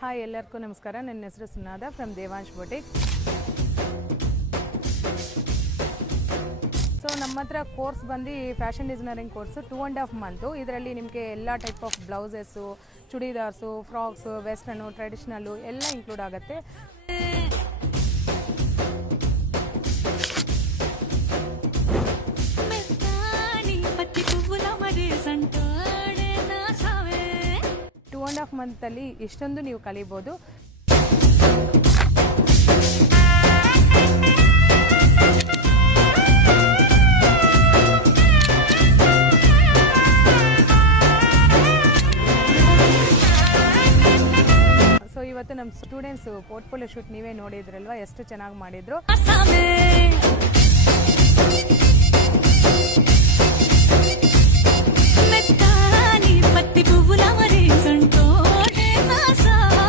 Hi ಎಲ್ಲರಿಗೂ ನಮಸ್ಕಾರ. ನನ್ನ ಹೆಸರು Sunada from Devansh boutique. So ನಮ್ಮ ಹತ್ರ ಕೋರ್ಸ್ ಬಂದು ಫ್ಯಾಷನ್ ಡಿಸೈನರಿಂಗ್ ಕೋರ್ಸು 2.5 ಮಂತು. ಇದರಲ್ಲಿ ನಿಮಗೆ ಎಲ್ಲ type of blouses, churidars, frocks, western, traditional ಎಲ್ಲ ಇನ್ಕ್ಲೂಡ್ ಆಗುತ್ತೆ. ಟೂ ಆ್ಯಂಡ್ ಹಾಫ್ ಮಂತಲ್ಲಿ ಇಷ್ಟೊಂದು ನೀವು ಕಲಿಬೋದು. ಸೊ ಇವತ್ತು ನಮ್ಮ ಸ್ಟೂಡೆಂಟ್ಸ್ ಪೋರ್ಟ್ಫೋಲಿಯೋ ಶೂಟ್ ನೀವೇ ನೋಡಿದ್ರಲ್ವಾ, ಎಷ್ಟು ಚೆನ್ನಾಗಿ ಮಾಡಿದ್ರು.